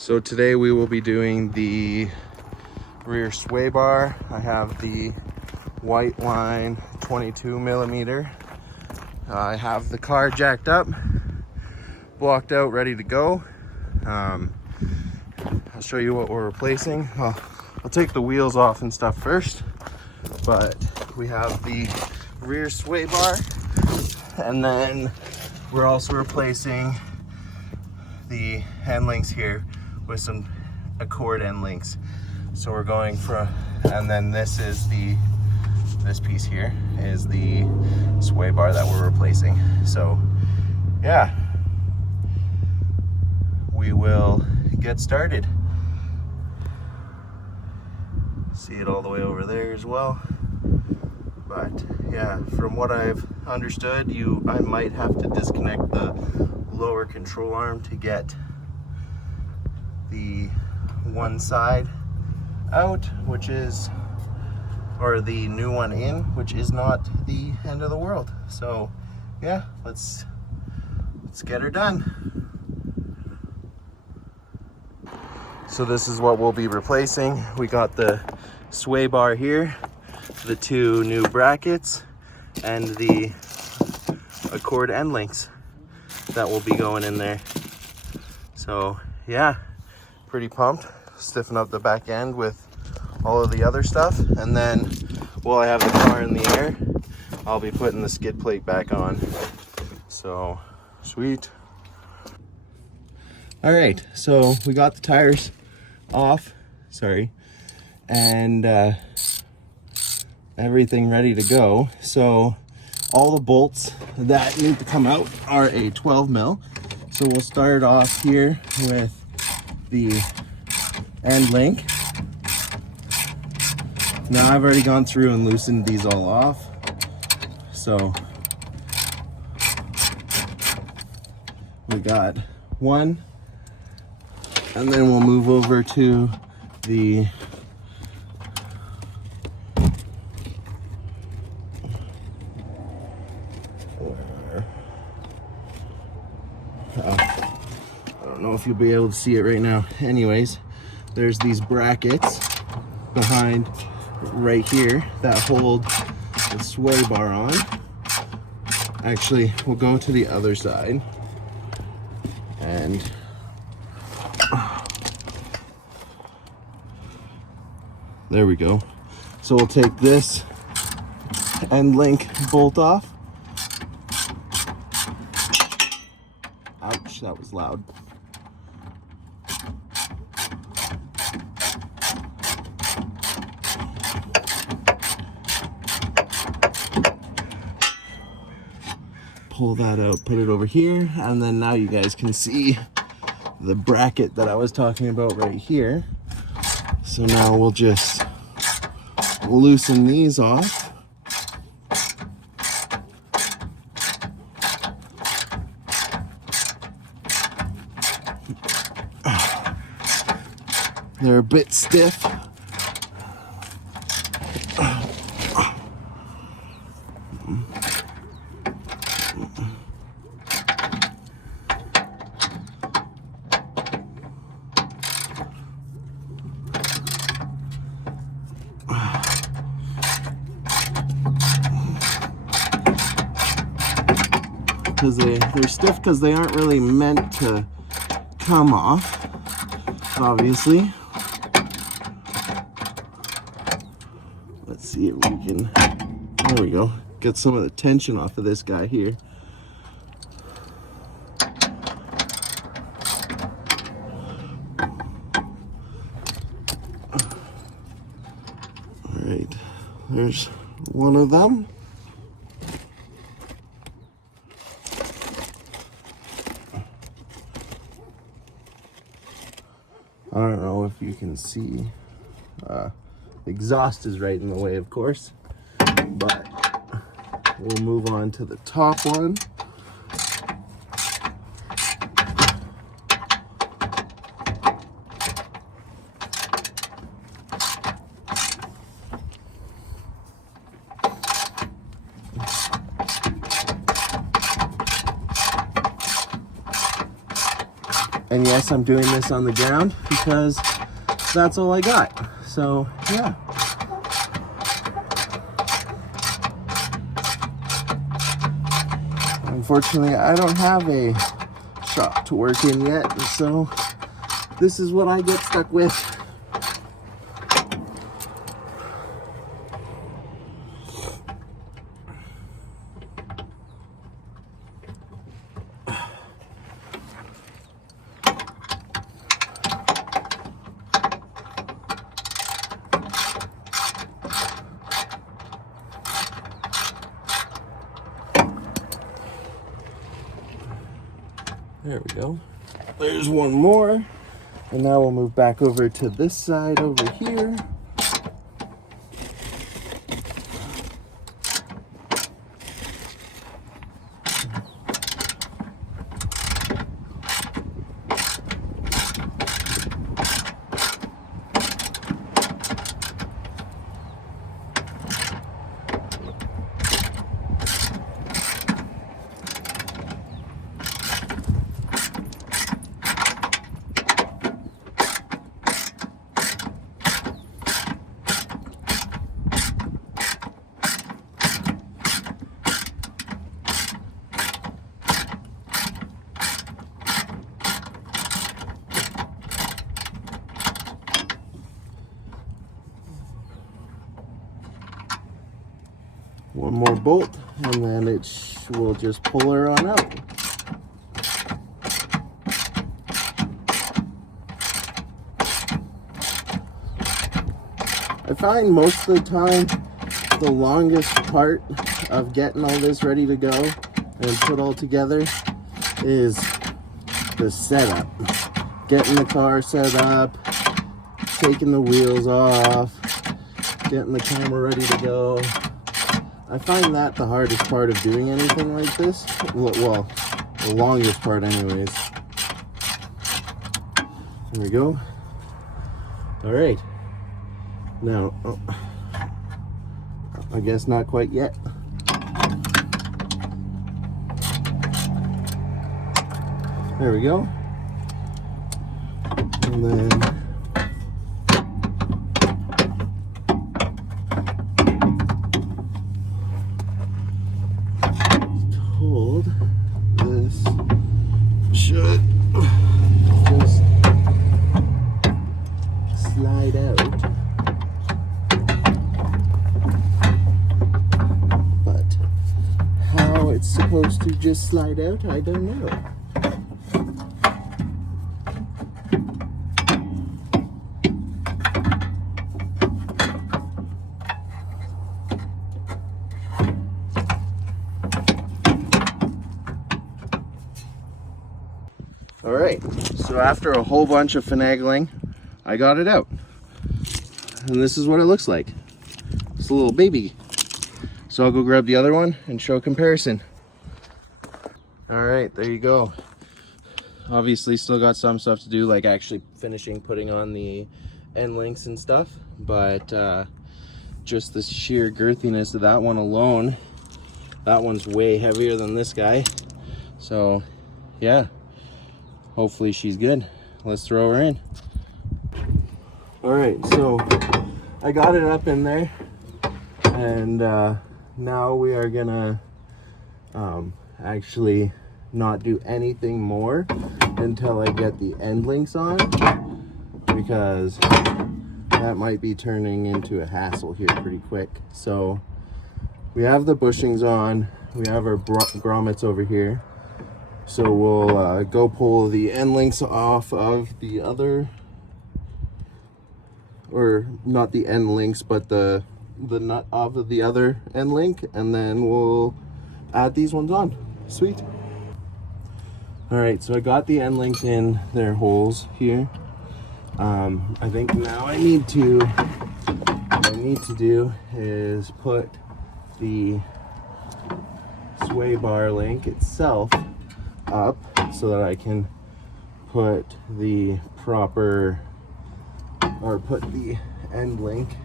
So today we will be doing the rear sway bar. I have the Whiteline 22mm. I have the car jacked up, blocked out, ready to go. I'll show you what we're replacing. I'll take the wheels off and stuff first, but we have the rear sway bar, and then we're also replacing the Endlinks here with some Accord Endlinks. So we're going for, and then this piece here is the sway bar that we're replacing. So yeah, we will get started. See it all the way over there as well. But yeah, from what I've understood, I might have to disconnect the lower control arm to get the one side out, or the new one in, which is not the end of the world. So yeah, let's get her done. So this is what we'll be replacing. We got the sway bar here, the two new brackets, and the Accord Endlinks that will be going in there. So yeah, pretty pumped. Stiffen up the back end with all of the other stuff, and then while I have the car in the air, I'll be putting the skid plate back on. So sweet. All right, so we got the tires off, and everything ready to go. So all the bolts that need to come out are a 12mm. So we'll start off here with the end link. Now I've already gone through and loosened these all off. So we got one, and then we'll move over to the I don't know if you'll be able to see it right now. Anyways, there's these brackets behind right here that hold the sway bar on. Actually, we'll go to the other side, and there we go. So we'll take this end link bolt off. Ouch, that was loud. Pull that out, put it over here, and then now you guys can see the bracket that I was talking about right here. So now we'll just loosen these off. They're a bit stiff. Because they're stiff because they aren't really meant to come off, obviously. Let's see if we can, there we go, get some of the tension off of this guy here. All right, there's one of them. I don't know if you can see, the exhaust is right in the way, of course, but we'll move on to the top one. And yes, I'm doing this on the ground because that's all I got. So yeah. Unfortunately, I don't have a shop to work in yet, and so this is what I get stuck with. There we go. There's one more. And now we'll move back over to this side over here. One more bolt, and then we'll just pull her on out. I find most of the time the longest part of getting all this ready to go and put all together is the setup. Getting the car set up, taking the wheels off, getting the camera ready to go. I find that the hardest part of doing anything like this. Well, the longest part anyways. There we go. All right. Now, I guess not quite yet. There we go. And then this should just slide out, but how it's supposed to just slide out, I don't know. All right, so after a whole bunch of finagling, I got it out. And this is what it looks like. It's a little baby. So I'll go grab the other one and show a comparison. All right, there you go. Obviously still got some stuff to do, like actually finishing putting on the Endlinks and stuff, but just the sheer girthiness of that one alone, that one's way heavier than this guy. So yeah. Hopefully she's good. Let's throw her in. All right, so I got it up in there, and now we are gonna actually not do anything more until I get the Endlinks on, because that might be turning into a hassle here pretty quick. So we have the bushings on, we have our grommets over here. So we'll go pull the Endlinks off of the other, or not the Endlinks, but the nut off of the other Endlink, and then we'll add these ones on. Sweet. All right, so I got the Endlinks in their holes here. I think now what I need to do is put the sway bar link itself up so that I can put the proper, or put the Endlink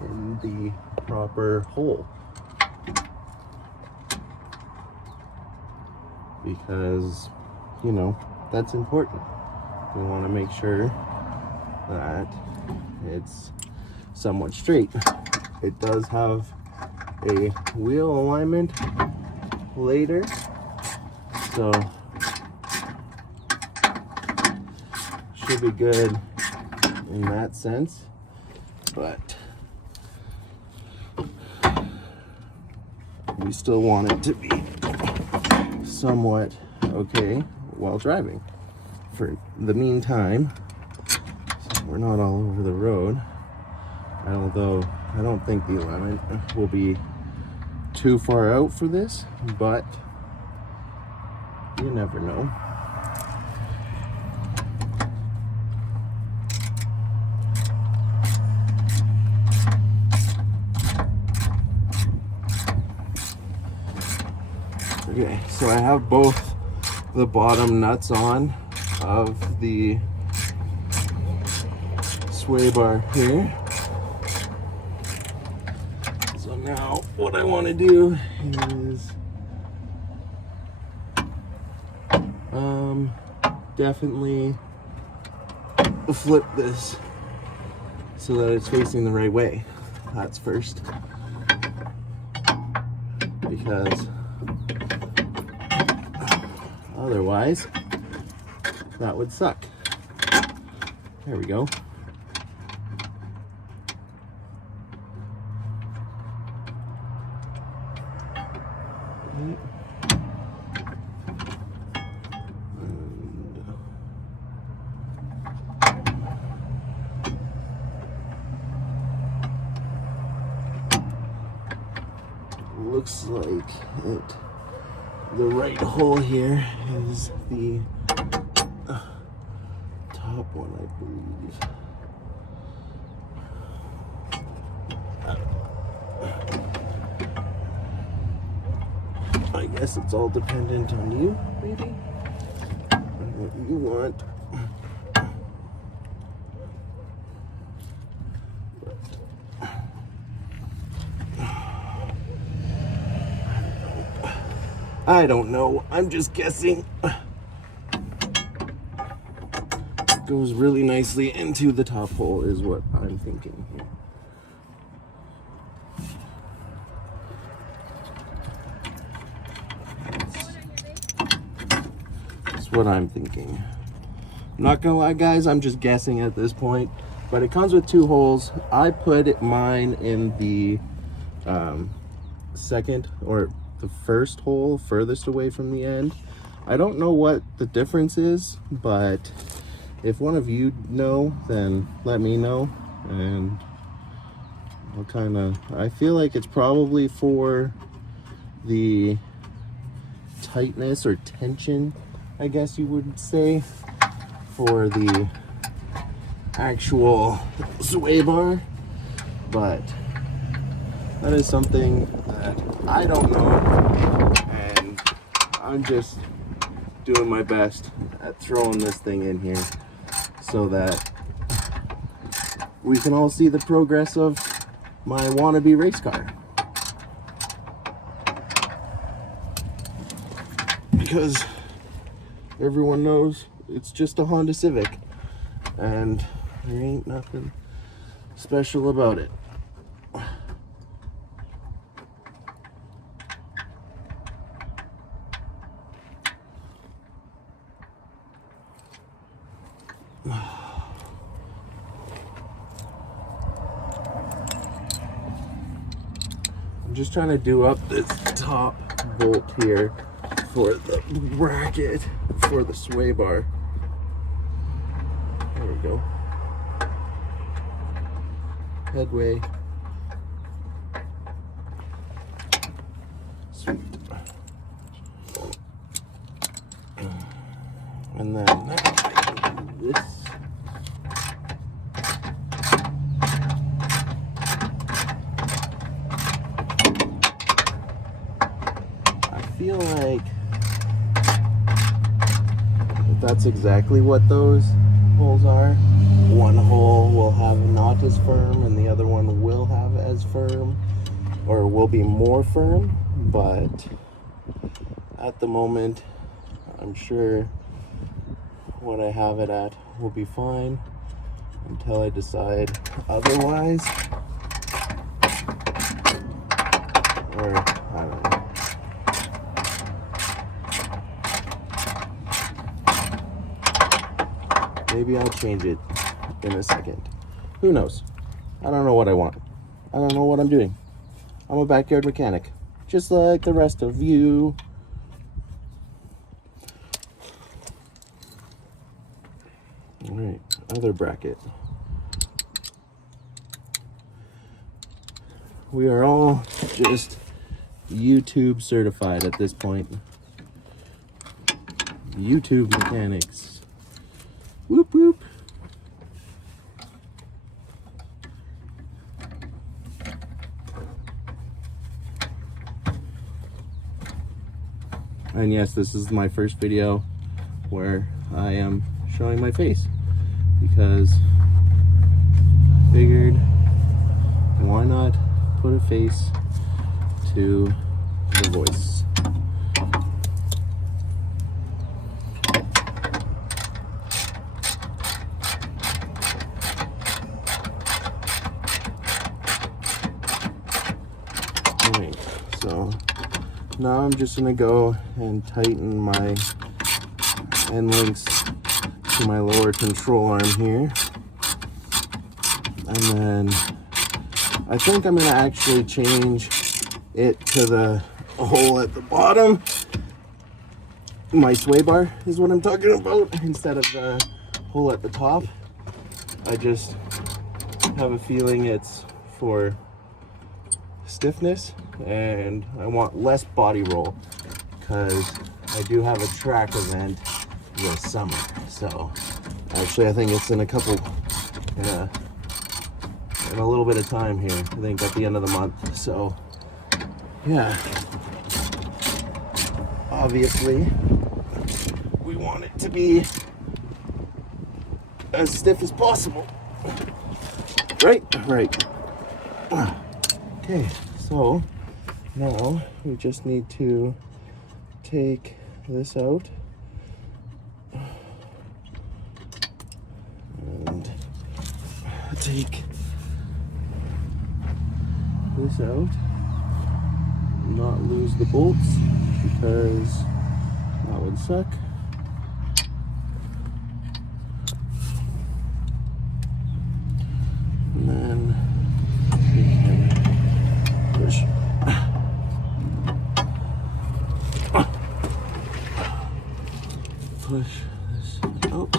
in the proper hole, because, you know, that's important. we want to make sure that it's somewhat straight. It does have a wheel alignment later, so should be good in that sense, but we still want it to be somewhat okay while driving. For the meantime, so we're not all over the road, although I don't think the alignment will be too far out for this, but you never know. Okay, so I have both the bottom nuts on of the sway bar here. So now what I want to do is definitely flip this so that it's facing the right way. That's first, because otherwise that would suck. There we go. Looks like the right hole here is the top one, I believe. I guess it's all dependent on you, maybe, and what you want. I don't know. I'm just guessing. Goes really nicely into the top hole is what I'm thinking here. That's what I'm thinking. I'm not gonna lie, guys, I'm just guessing at this point, but it comes with 2 holes. I put mine in the second, or the first hole furthest away from the end. I don't know what the difference is, but if one of you know, then let me know, and I'll I feel like it's probably for the tightness or tension, I guess you would say, for the actual sway bar, but that is something that I don't know, and I'm just doing my best at throwing this thing in here so that we can all see the progress of my wannabe race car. Because everyone knows it's just a Honda Civic, and there ain't nothing special about it. I'm just trying to do up this top bolt here for the bracket for the sway bar. There we go. Headway. Sweet. And then I can do this. I feel like that's exactly what those holes are. One hole will have not as firm and the other one will have as firm, or will be more firm, but at the moment I'm sure what I have it at will be fine until I decide otherwise. Or, I don't know. Maybe I'll change it in a second. Who knows? I don't know what I want. I don't know what I'm doing. I'm a backyard mechanic, just like the rest of you. All right, other bracket. We are all just YouTube certified at this point. YouTube mechanics. Whoop whoop. And yes, this is my first video where I am showing my face, because I figured, why not put a face to the voice. Alright, so now I'm just gonna go and tighten my Endlinks to my lower control arm here, and then I think I'm gonna actually change it to the hole at the bottom. My sway bar is what I'm talking about, instead of the hole at the top. I just have a feeling it's for stiffness, and I want less body roll because I do have a track event this summer. So actually I think it's in a little bit of time here. I think at the end of the month. So yeah, obviously we want it to be as stiff as possible. Right? Okay, so now we just need to take this out and take this out, not lose the bolts because that would suck. And then we can push this out.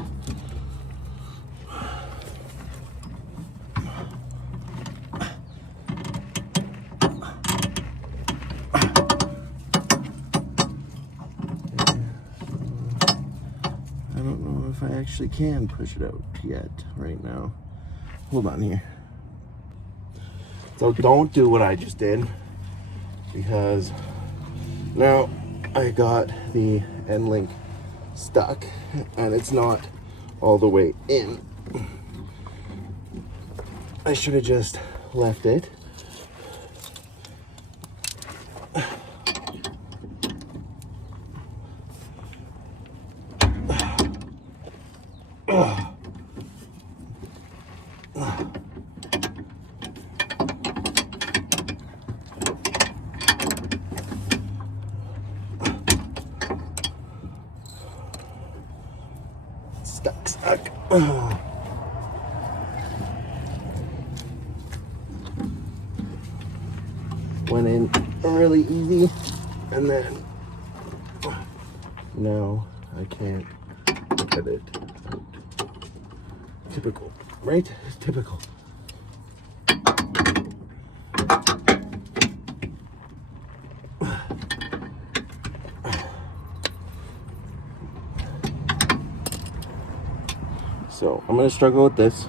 I actually can push it out yet right now. Hold on here. So don't do what I just did, because now I got the end link stuck and it's not all the way in. I should have just left it. Stuck. Went in really easy, and then now I can't get it out. Typical, right? Typical. So I'm gonna struggle with this.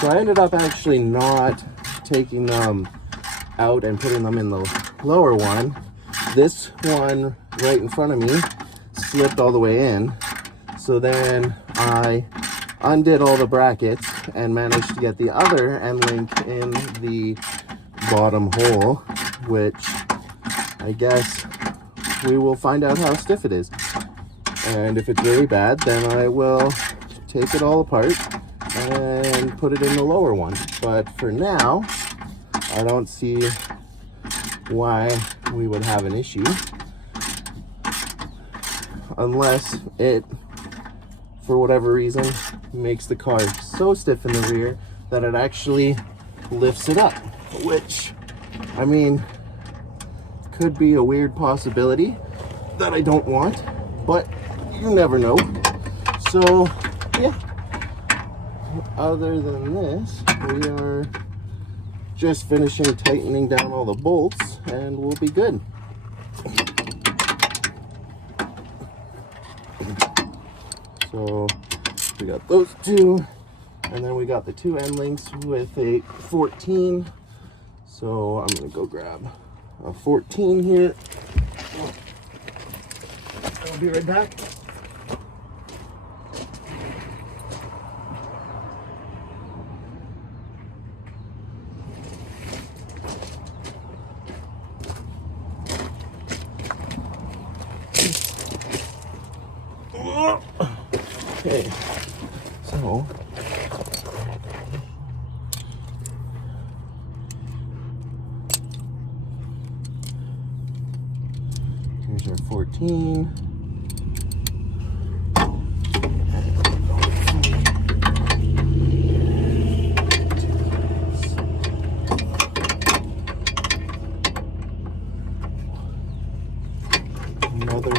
So I ended up actually not taking them out and putting them in the lower one. This one right in front of me slipped all the way in. So then I undid all the brackets and managed to get the other end link in the bottom hole, which I guess we will find out how stiff it is. And if it's very bad, then I will take it all apart and put it in the lower one. But for now, I don't see why we would have an issue unless it, for whatever reason, makes the car so stiff in the rear that it actually lifts it up, which, I mean, could be a weird possibility that I don't want, but you never know. So yeah, other than this, we are just finishing tightening down all the bolts and we'll be good. So we got those two, and then we got the two Endlinks with a 14. So I'm gonna go grab a 14 here. I'll be right back. Okay, so here's our 14. Another.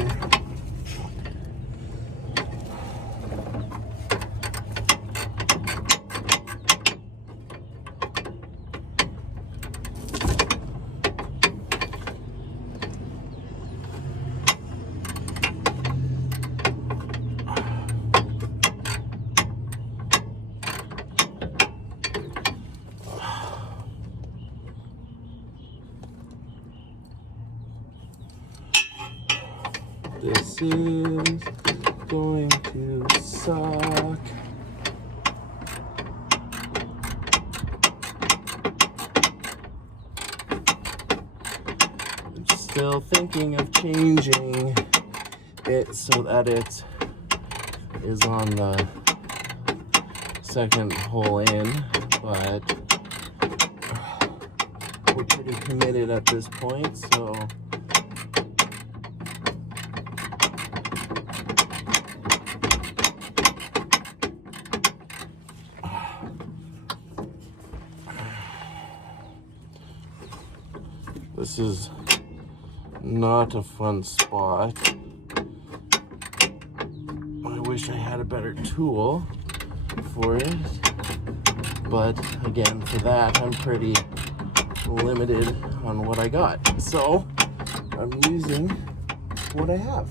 This is going to suck. I'm still thinking of changing it so that it is on the second hole in, but we're pretty committed at this point, so this is not a fun spot. I wish I had a better tool for it, but again, for that, I'm pretty limited on what I got. So I'm using what I have.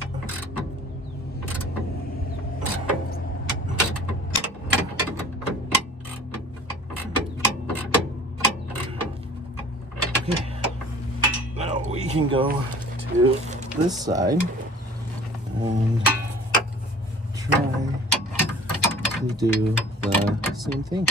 Okay. Now we can go to this side and try to do the same thing.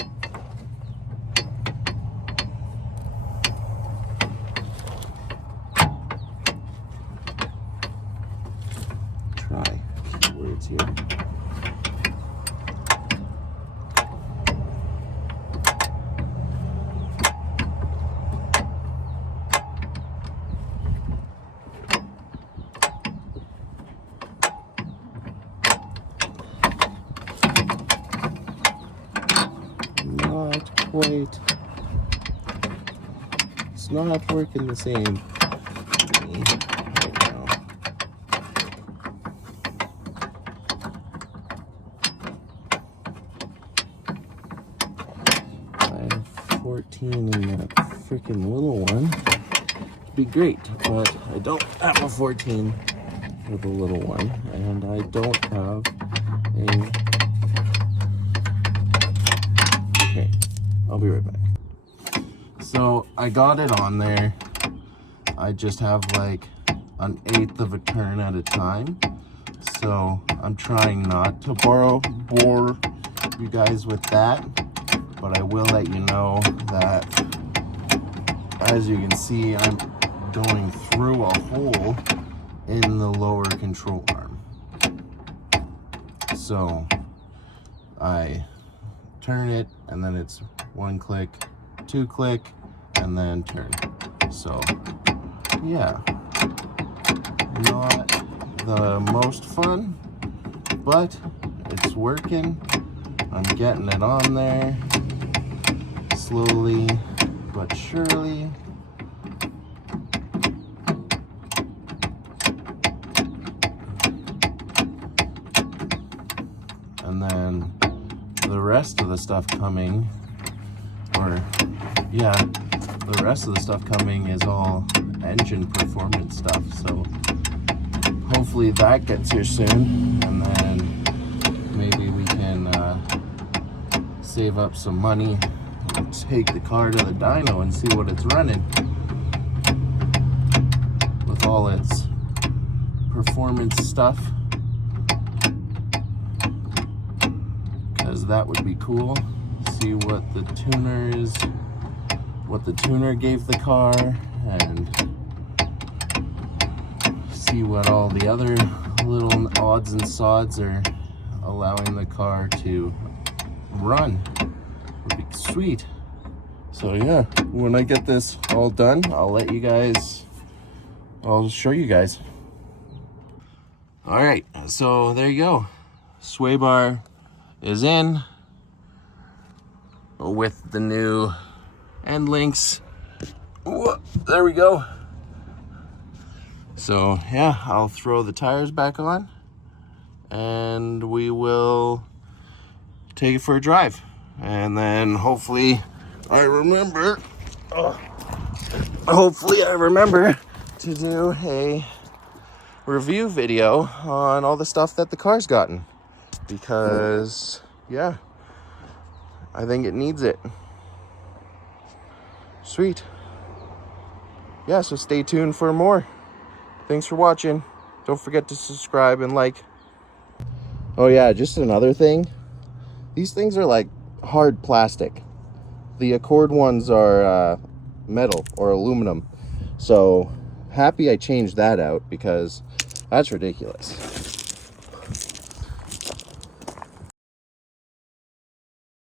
Try keywords here. Quite. It's not working the same right now. I have 14 in that freaking little one. It'd be great, but I don't have a 14 for the little one, and I don't have a. Okay. I'll be right back. So I got it on there. I just have like 1/8 of a turn at a time. So I'm trying not to bore you guys with that. But I will let you know that, as you can see, I'm going through a hole in the lower control arm. So I turn it, and then it's 1 click, 2 click, and then turn. So yeah, not the most fun, but it's working. I'm getting it on there slowly but surely. And then the rest of the stuff coming, the rest of the stuff coming is all engine performance stuff. So hopefully that gets here soon, and then maybe we can save up some money and take the car to the dyno and see what it's running with all its performance stuff, because that would be cool. See what the tuner gave the car, and see what all the other little odds and sods are allowing the car to run. Would be sweet. So yeah, when I get this all done, I'll show you guys. All right, so there you go. Sway bar is in with the new Endlinks. There we go. So yeah, I'll throw the tires back on and we will take it for a drive. And then hopefully I remember to do a review video on all the stuff that the car's gotten, because yeah, I think it needs it. Sweet. Yeah, so stay tuned for more. Thanks for watching. Don't forget to subscribe and like. Oh yeah, just another thing. These things are like hard plastic. The Accord ones are metal or aluminum. So happy I changed that out, because that's ridiculous.